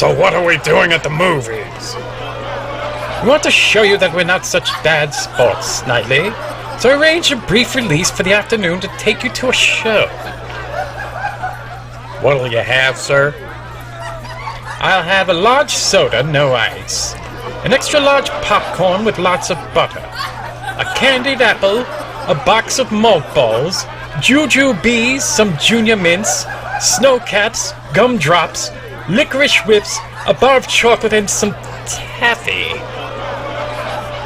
So what are we doing at the movies? We want to show you that we're not such bad sports, Snidely. So arrange a brief release for the afternoon to take you to a show. What'll you have, sir? I'll have a large soda, no ice. An extra large popcorn with lots of butter. A candied apple. A box of malt balls. Juju bees, some junior mints. Snowcats, gumdrops. Licorice whips. A bar of chocolate and some taffy.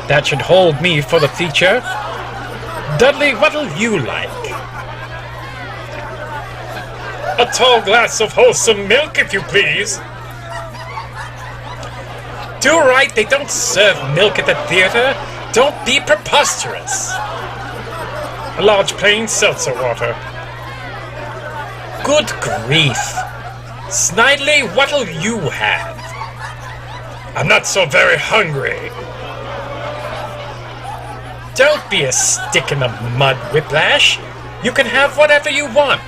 That should hold me for the feature. Dudley, what'll you like? A tall glass of wholesome milk, if you please. Do right, they don't serve milk at the theater. Don't be preposterous. A large plain seltzer water. Good grief. Snidely, what'll you have? I'm not so very hungry. Don't be a stick in the mud, Whiplash. You can have whatever you want.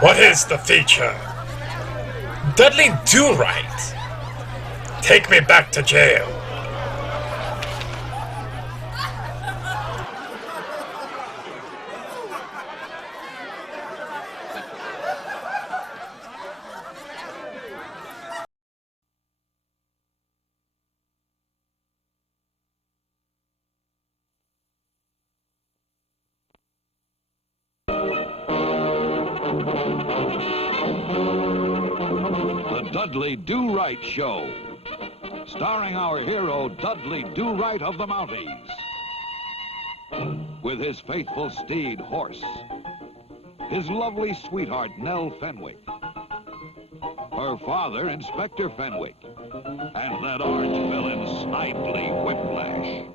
What is the feature? Dudley, do right. Take me back to jail. The Dudley Do-Right Show, starring our hero, Dudley Do-Right of the Mounties, with his faithful steed, Horse, his lovely sweetheart, Nell Fenwick, her father, Inspector Fenwick, and that arch villain, Snidely Whiplash.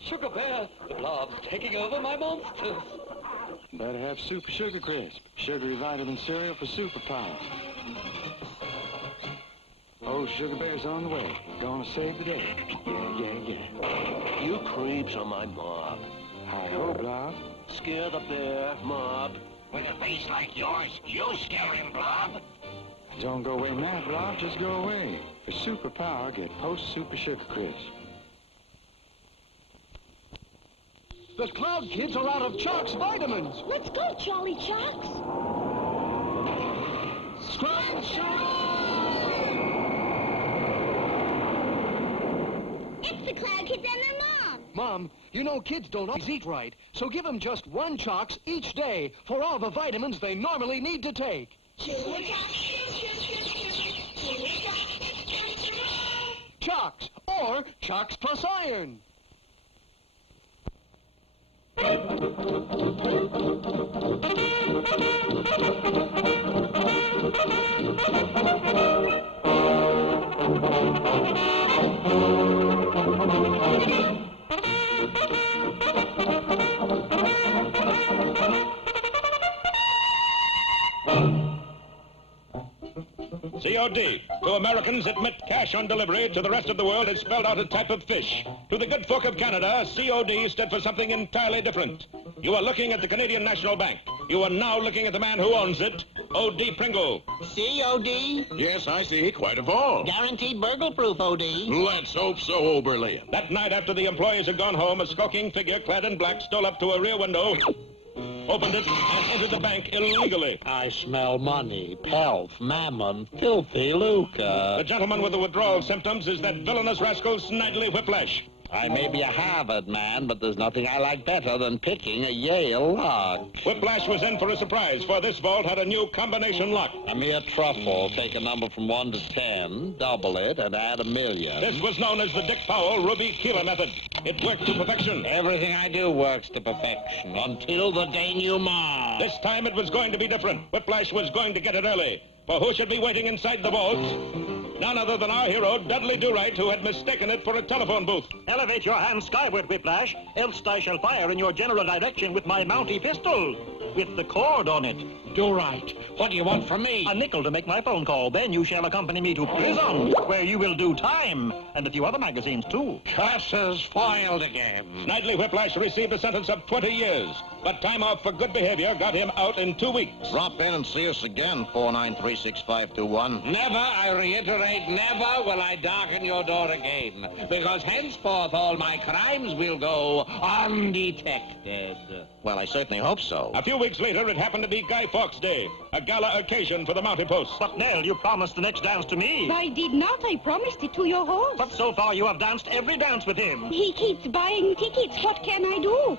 Sugar Bear, the blob's taking over my monsters. Better have Super Sugar Crisp, sugary vitamin cereal for superpower. Oh, Sugar Bear's on the way. Gonna save the day. Yeah. You creeps are my mob. Hi-ho, Blob. Scare the bear, mob. With a face like yours, you scare him, Blob. Don't go away now, Blob. Just go away. For superpower, get Post Super Sugar Crisp. The Cloud Kids are out of Chalk's vitamins. Let's go, Charlie Chalks. Scrub It's the Cloud Kids and their mom. Mom, you know kids don't always eat right, so give them just one Chalks each day for all the vitamins they normally need to take. Chalks, or Chalks plus iron. COD. To Americans, it meant cash on delivery. To the rest of the world, it spelled out a type of fish. To the good folk of Canada, COD stood for something entirely different. You are looking at the Canadian National Bank. You are now looking at the man who owns it, O.D. Pringle. COD? Yes, I see. Quite a fall. Guaranteed burgle-proof, OD. Let's hope so, Oberlin. That night after the employees had gone home, a skulking figure clad in black stole up to a rear window, opened it, and entered the bank illegally. I smell money, pelf, mammon, filthy lucre. The gentleman with the withdrawal symptoms is that villainous rascal Snidely Whiplash. I may be a Harvard man, but there's nothing I like better than picking a Yale lock. Whiplash was in for a surprise, for this vault had a new combination lock. A mere truffle. Take a number from 1 to 10, double it, and add 1,000,000. This was known as the Dick Powell Ruby Keeler method. It worked to perfection. Everything I do works to perfection, until the denouement. This time it was going to be different. Whiplash was going to get it early. For who should be waiting inside the vault? None other than our hero, Dudley Do-Right, who had mistaken it for a telephone booth. Elevate your hand skyward, Whiplash, else I shall fire in your general direction with my Mountie pistol, with the cord on it. Do-Right, what do you want from me? A nickel to make my phone call. Then you shall accompany me to prison, where you will do time, and a few other magazines, too. Curses foiled again. Snidely Whiplash received a sentence of 20 years. but time off for good behavior got him out in 2 weeks. Drop in and see us again, 4936521. Never, I reiterate, never will I darken your door again, because henceforth all my crimes will go undetected. Well, I certainly hope so. A few weeks later, it happened to be Guy Fawkes Day, a gala occasion for the Mountie Post. But, Nell, you promised the next dance to me. I did not. I promised it to your horse. But so far you have danced every dance with him. He keeps buying tickets. What can I do?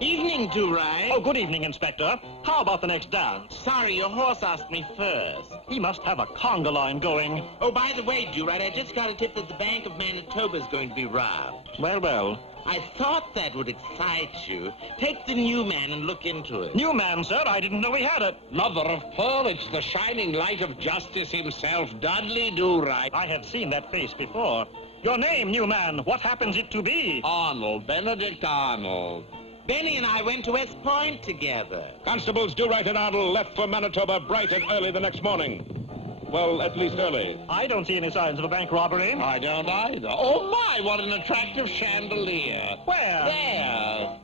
Evening, Do-Right. Oh, good evening, Inspector. How about the next dance? Sorry, your horse asked me first. He must have a conga line going. Oh, by the way, Do-Right, I just got a tip that the Bank of Manitoba is going to be robbed. Well, well. I thought that would excite you. Take the new man and look into it. New man, sir? I didn't know he had it. Mother of pearl, it's the shining light of justice himself, Dudley Do-Right. I have seen that face before. Your name, new man, what happens it to be? Arnold, Benedict Arnold. Benny and I went to West Point together. Constables Do-Right and Arnold left for Manitoba bright and early the next morning. Well, at least early. I don't see any signs of a bank robbery. I don't either. Oh, my, what an attractive chandelier. Where? There.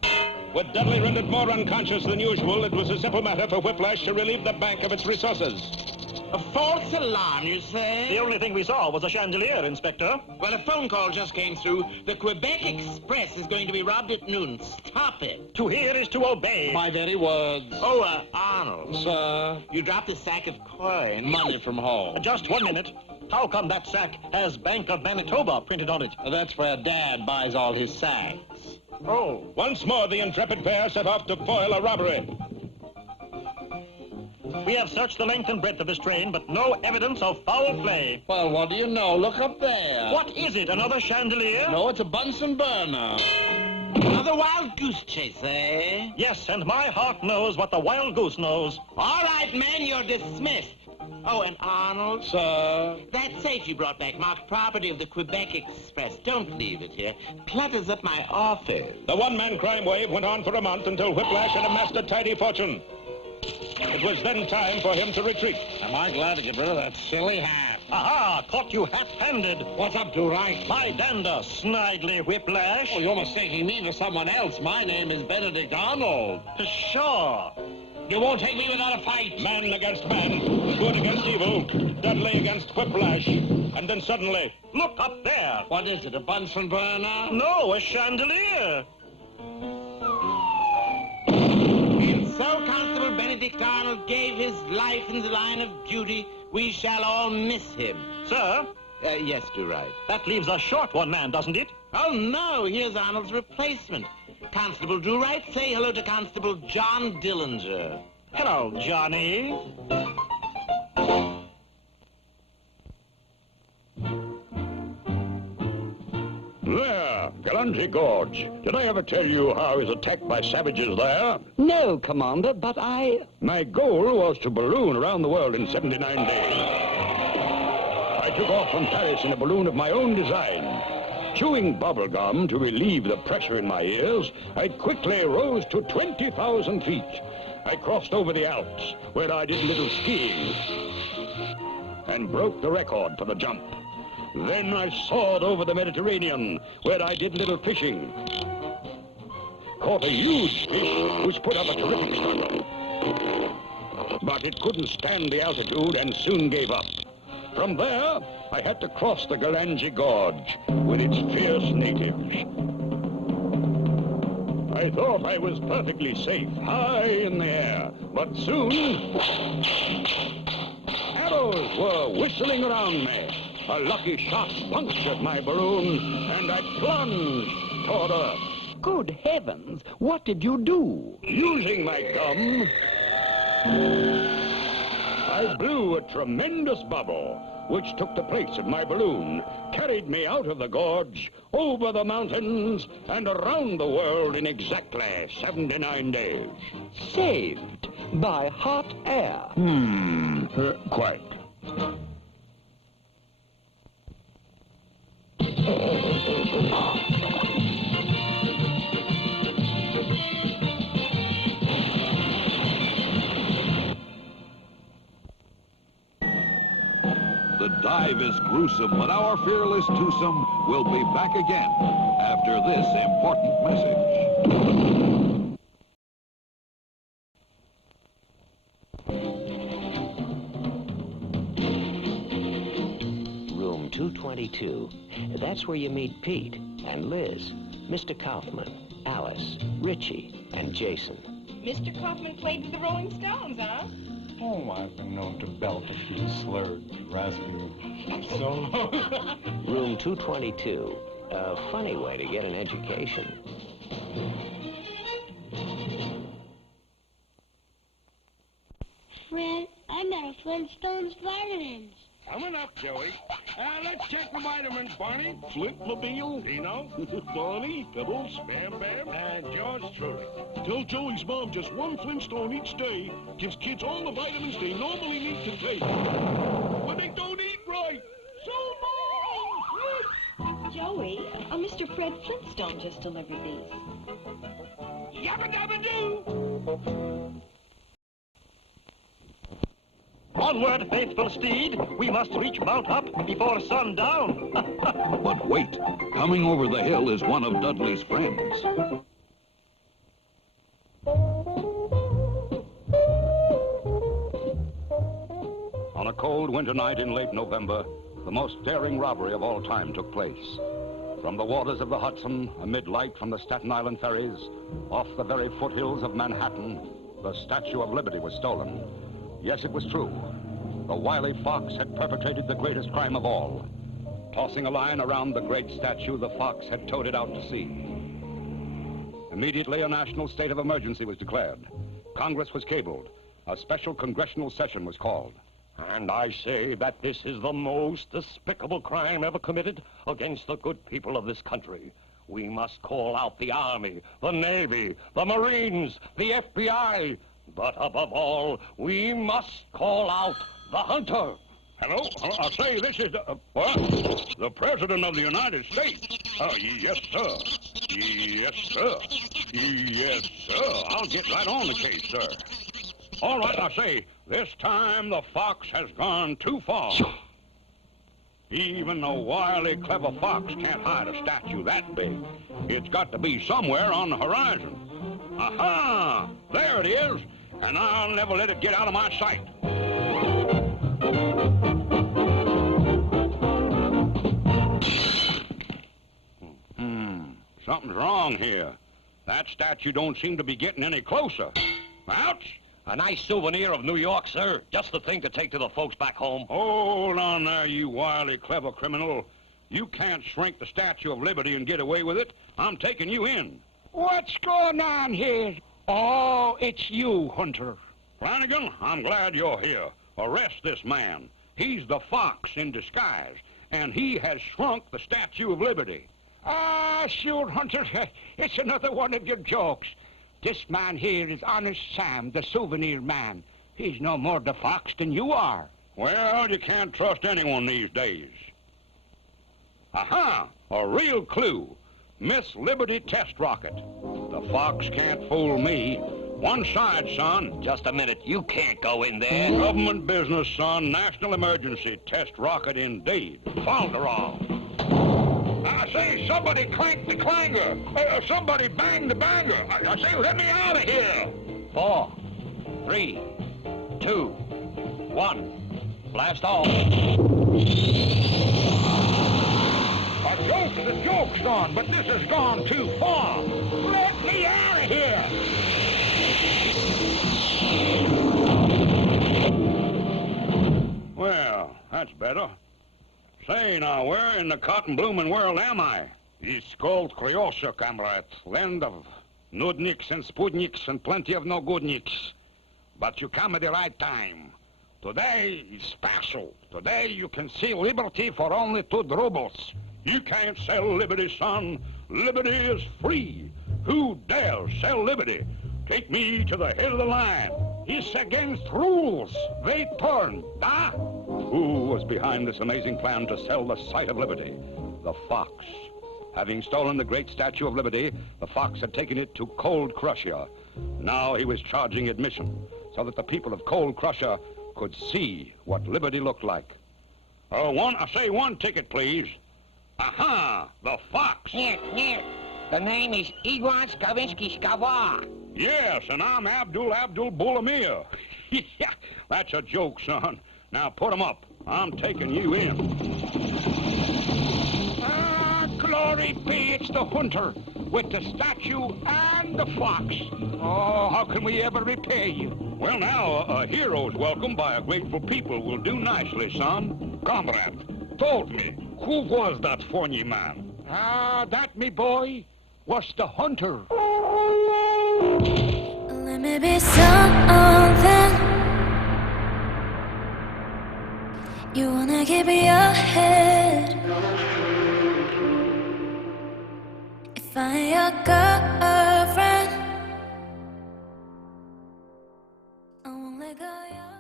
With Dudley rendered more unconscious than usual, it was a simple matter for Whiplash to relieve the bank of its resources. A false alarm, you say? The only thing we saw was a chandelier, Inspector. Well, a phone call just came through. The Quebec Express is going to be robbed at noon. Stop it. To hear is to obey. My very words. Oh, Arnold. Sir? You dropped a sack of coin. Money from home. Just 1 minute. How come that sack has Bank of Manitoba printed on it? That's where Dad buys all his sacks. Oh. Once more, the intrepid pair set off to foil a robbery. We have searched the length and breadth of this train, but no evidence of foul play. Well, what do you know? Look up there. What is it, another chandelier? No, it's a Bunsen burner. Another wild goose chase, eh? Yes, and my heart knows what the wild goose knows. All right, men, you're dismissed. Oh, and Arnold? Sir? That safe you brought back marked property of the Quebec Express. Don't leave it here. Clutters up my office. The one-man crime wave went on for a month until Whiplash had amassed a tidy fortune. It was then time for him to retreat. Am I glad to get rid of that silly hat? Aha! Caught you hat-handed. What's up, Do-Right? My dander, Snidely Whiplash. Oh, you're mistaking me for someone else. My name is Benedict Arnold. Sure. You won't take me without a fight. Man against man, good against evil, Dudley against Whiplash. And then suddenly... Look up there. What is it, a Bunsen burner? No, a chandelier. And so Constable Benedict Arnold gave his life in the line of duty. We shall all miss him. Sir? Yes, Do-Right. That leaves a short one man, doesn't it? Oh, no, here's Arnold's replacement. Constable Do-Right, say hello to Constable John Dillinger. Hello, Johnny. There, Galanti Gorge. Did I ever tell you how I was attacked by savages there? No, Commander, but My goal was to balloon around the world in 79 days. I took off from Paris in a balloon of my own design. Chewing bubble gum to relieve the pressure in my ears, I quickly rose to 20,000 feet. I crossed over the Alps, where I did a little skiing, and broke the record for the jump. Then I soared over the Mediterranean, where I did a little fishing. Caught a huge fish, which put up a terrific struggle. But it couldn't stand the altitude and soon gave up. From there, I had to cross the Galangi Gorge with its fierce natives. I thought I was perfectly safe, high in the air, but soon arrows were whistling around me. A lucky shot punctured my balloon, and I plunged toward Earth. Good heavens, what did you do? Using my gum, I blew a tremendous bubble, which took the place of my balloon, carried me out of the gorge, over the mountains, and around the world in exactly 79 days. Saved by hot air. Quite. The dive is gruesome, but our fearless twosome will be back again after this important message. 222. That's where you meet Pete and Liz, Mr. Kaufman, Alice, Richie, and Jason. Mr. Kaufman played with the Rolling Stones, huh? Oh, I've been known to belt a few slurred, raspy solos. Room 222. A funny way to get an education. Fred, I'm out of Flintstones vitamins. Coming up, Joey. Let's check the vitamins, Barney. Flint-Mobile, Dino, Barney, Pebbles, Bam Bam, and yours truly. Tell Joey's mom just one Flintstone each day gives kids all the vitamins they normally need to take. When they don't eat right. So Joey, Mr. Fred Flintstone just delivered these. Yabba-dabba-doo! Onward, faithful steed. We must reach Mount Up before sundown. But wait, coming over the hill is one of Dudley's friends. On a cold winter night in late November, the most daring robbery of all time took place. From the waters of the Hudson, amid light from the Staten Island ferries, off the very foothills of Manhattan, the Statue of Liberty was stolen. Yes, it was true. The wily fox had perpetrated the greatest crime of all. Tossing a line around the great statue, the fox had towed it out to sea. Immediately, a national state of emergency was declared. Congress was cabled. A special congressional session was called. And I say that this is the most despicable crime ever committed against the good people of this country. We must call out the Army, the Navy, the Marines, the FBI. But above all, we must call out the hunter. Hello? I'll say this is what? The President of the United States. Oh, yes, sir. Yes, sir. Yes, sir. I'll get right on the case, sir. All right, I say, this time the fox has gone too far. Even a wily, clever fox can't hide a statue that big. It's got to be somewhere on the horizon. Aha! There it is, and I'll never let it get out of my sight. Something's wrong here. That statue don't seem to be getting any closer. Ouch! A nice souvenir of New York, sir. Just the thing to take to the folks back home. Hold on there, you wily, clever criminal. You can't shrink the Statue of Liberty and get away with it. I'm taking you in. What's going on here? Oh, it's you, Hunter. Flanagan, I'm glad you're here. Arrest this man. He's the fox in disguise, and he has shrunk the Statue of Liberty. Ah, sure, Hunter. It's another one of your jokes. This man here is Honest Sam, the souvenir man. He's no more the fox than you are. Well, you can't trust anyone these days. Aha! A real clue. Miss Liberty test rocket. The fox can't fool me. One side, son. Just a minute. You can't go in there. Government business, son. National emergency. Test rocket indeed. Falderall. I say, somebody clank the clanger. Somebody bang the banger. I say, let me out of here. 4, 3, 2, 1. Blast off. A joke's a joke, son, but this has gone too far. Let me out of here. Well, that's better. Say, now, where in the cotton-blooming world am I? It's called Kryosha, comrade. Land of nudniks and spudniks and plenty of no-goodniks. But you come at the right time. Today is special. Today you can see liberty for only 2 rubles. You can't sell liberty, son. Liberty is free. Who dares sell liberty? Take me to the head of the line. It's against rules. They turn. Ah? Who was behind this amazing plan to sell the sight of liberty? The fox. Having stolen the great Statue of Liberty, the fox had taken it to Cold Crusher. Now he was charging admission so that the people of Cold Crusher could see what liberty looked like. One ticket, please. Aha! The fox. Here. The name is Igor Skavinsky Skava. Yes, and I'm Abdul Bulamir. Yeah, that's a joke, son. Now put 'em up. I'm taking you in. Glory be, it's the hunter with the statue and the fox. Oh, how can we ever repay you? Well, now, a hero's welcome by a grateful people will do nicely, son. Comrade, told me, who was that funny man? Ah, that, me boy, was the hunter. Let me be something. You wanna keep your head. If I ain't your girlfriend, I won't let go of your